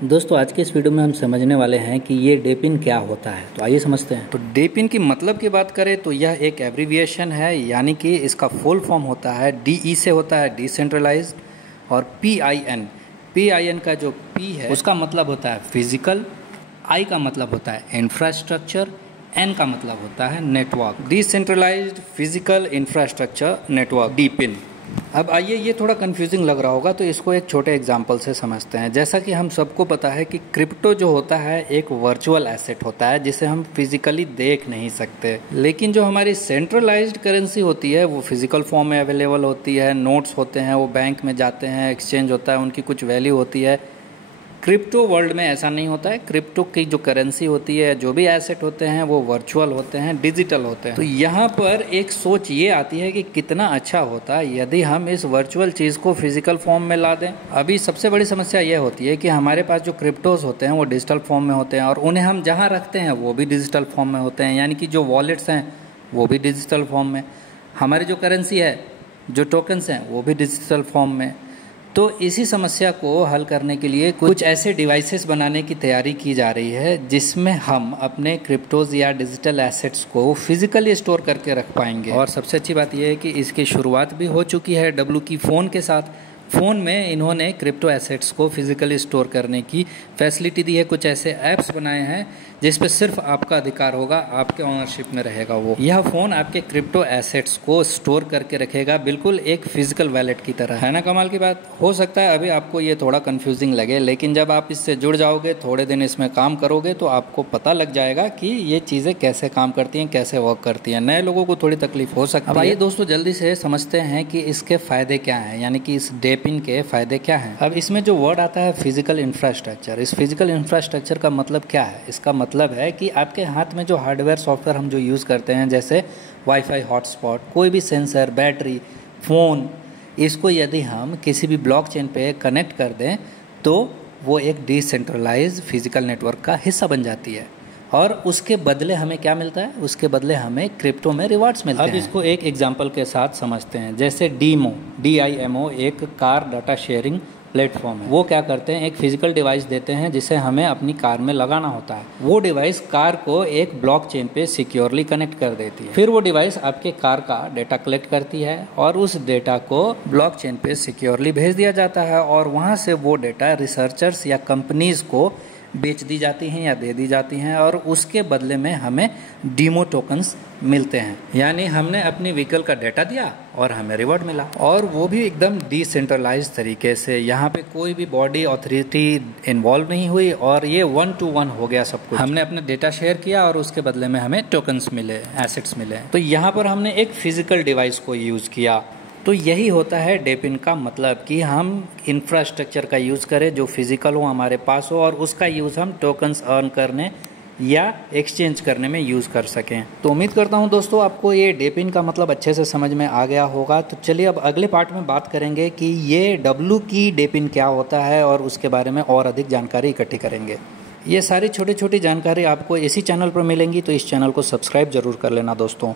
दोस्तों आज के इस वीडियो में हम समझने वाले हैं कि ये डे पिन क्या होता है। तो आइए समझते हैं। तो डे पिन की मतलब की बात करें तो यह एक एब्रीविएशन है, यानी कि इसका फुल फॉर्म होता है DE से होता है डिसेंट्रलाइज्ड, और PIN का जो P है उसका मतलब होता है फिजिकल, I का मतलब होता है इंफ्रास्ट्रक्चर, N का मतलब होता है network. Decentralised physical infrastructure network, D PIN. अब आइए, ये थोड़ा कंफ्यूजिंग लग रहा होगा तो इसको एक छोटे एग्जांपल से समझते हैं। जैसा कि हम सबको पता है कि क्रिप्टो जो होता है एक वर्चुअल एसेट होता है जिसे हम फिजिकली देख नहीं सकते, लेकिन जो हमारी सेंट्रलाइज्ड करेंसी होती है वो फिजिकल फॉर्म में अवेलेबल होती है। नोट्स होते हैं, वो बैंक में जाते हैं, एक्सचेंज होता है, उनकी कुछ वैल्यू होती है। क्रिप्टो वर्ल्ड में ऐसा नहीं होता है। क्रिप्टो की जो करेंसी होती है, जो भी एसेट होते हैं वो वर्चुअल होते हैं, डिजिटल होते हैं। तो यहाँ पर एक सोच ये आती है कि कितना अच्छा होता यदि हम इस वर्चुअल चीज़ को फिजिकल फॉर्म में ला दें। अभी सबसे बड़ी समस्या ये होती है कि हमारे पास जो क्रिप्टोज होते हैं वो डिजिटल फॉर्म में होते हैं, और उन्हें हम जहाँ रखते हैं वो भी डिजिटल फॉर्म में होते हैं, यानी कि जो वॉलेट्स हैं वो भी डिजिटल फॉर्म में, हमारी जो करेंसी है, जो टोकन्स हैं वो भी डिजिटल फॉर्म में। तो इसी समस्या को हल करने के लिए कुछ ऐसे डिवाइसेस बनाने की तैयारी की जा रही है जिसमें हम अपने क्रिप्टोज या डिजिटल एसेट्स को फिजिकली स्टोर करके रख पाएंगे। और सबसे अच्छी बात यह है कि इसकी शुरुआत भी हो चुकी है डब्लू की फ़ोन के साथ। फ़ोन में इन्होंने क्रिप्टो एसेट्स को फिजिकली स्टोर करने की फैसिलिटी दी है। कुछ ऐसे ऐप्स बनाए हैं जिस पे सिर्फ आपका अधिकार होगा, आपके ओनरशिप में रहेगा वो। यह फ़ोन आपके क्रिप्टो एसेट्स को स्टोर करके रखेगा, बिल्कुल एक फिजिकल वैलेट की तरह। है ना कमाल की बात। हो सकता है अभी आपको ये थोड़ा कंफ्यूजिंग लगे, लेकिन जब आप इससे जुड़ जाओगे, थोड़े दिन इसमें काम करोगे, तो आपको पता लग जाएगा कि ये चीज़ें कैसे काम करती हैं, कैसे वर्क करती हैं। नए लोगों को थोड़ी तकलीफ हो सकती है। अब आइए दोस्तों जल्दी से समझते हैं कि इसके फ़ायदे क्या हैं, यानी कि इस डे पिन के फ़ायदे क्या हैं। अब इसमें जो वर्ड आता है फिजिकल इंफ्रास्ट्रक्चर, इस फिजिकल इंफ्रास्ट्रक्चर का मतलब क्या है? इसका मतलब है कि आपके हाथ में जो हार्डवेयर सॉफ्टवेयर हम जो यूज़ करते हैं, जैसे वाईफाई हॉटस्पॉट, कोई भी सेंसर, बैटरी, फ़ोन, इसको यदि हम किसी भी ब्लॉकचेन पे कनेक्ट कर दें तो वो एक डिसेंट्रलाइज्ड फिजिकल नेटवर्क का हिस्सा बन जाती है। और उसके बदले हमें क्या मिलता है? उसके बदले हमें क्रिप्टो में रिवार्ड्स मिलते हैं। अब इसको एक एग्जांपल के साथ समझते हैं। जैसे DIMO एक कार डाटा शेयरिंग प्लेटफॉर्म है। वो क्या करते हैं, एक फिजिकल डिवाइस देते हैं जिसे हमें अपनी कार में लगाना होता है। वो डिवाइस कार को एक ब्लॉकचेन पे सिक्योरली कनेक्ट कर देती है। फिर वो डिवाइस आपके कार का डेटा कलेक्ट करती है और उस डेटा को ब्लॉकचेन पे सिक्योरली भेज दिया जाता है, और वहाँ से वो डेटा रिसर्चर्स या कंपनीज को बेच दी जाती हैं या दे दी जाती हैं, और उसके बदले में हमें डीमो टोकन्स मिलते हैं। यानी हमने अपनी व्हीकल का डेटा दिया और हमें रिवॉर्ड मिला, और वो भी एकदम डिसेंट्रलाइज्ड तरीके से। यहाँ पे कोई भी बॉडी अथॉरिटी इन्वॉल्व नहीं हुई, और ये 1 to 1 हो गया सब कुछ। हमने अपना डेटा शेयर किया और उसके बदले में हमें टोकन्स मिले, एसेट्स मिले। तो यहाँ पर हमने एक फिजिकल डिवाइस को यूज़ किया। तो यही होता है डे पिन का मतलब, कि हम इंफ्रास्ट्रक्चर का यूज़ करें जो फिजिकल हो, हमारे पास हो, और उसका यूज़ हम टोकन्स अर्न करने या एक्सचेंज करने में यूज़ कर सकें। तो उम्मीद करता हूं दोस्तों आपको ये डे पिन का मतलब अच्छे से समझ में आ गया होगा। तो चलिए अब अगले पार्ट में बात करेंगे कि ये डब्लू की डे पिन क्या होता है, और उसके बारे में और अधिक जानकारी इकट्ठी करेंगे। ये सारी छोटी छोटी जानकारी आपको इसी चैनल पर मिलेंगी, तो इस चैनल को सब्सक्राइब जरूर कर लेना दोस्तों।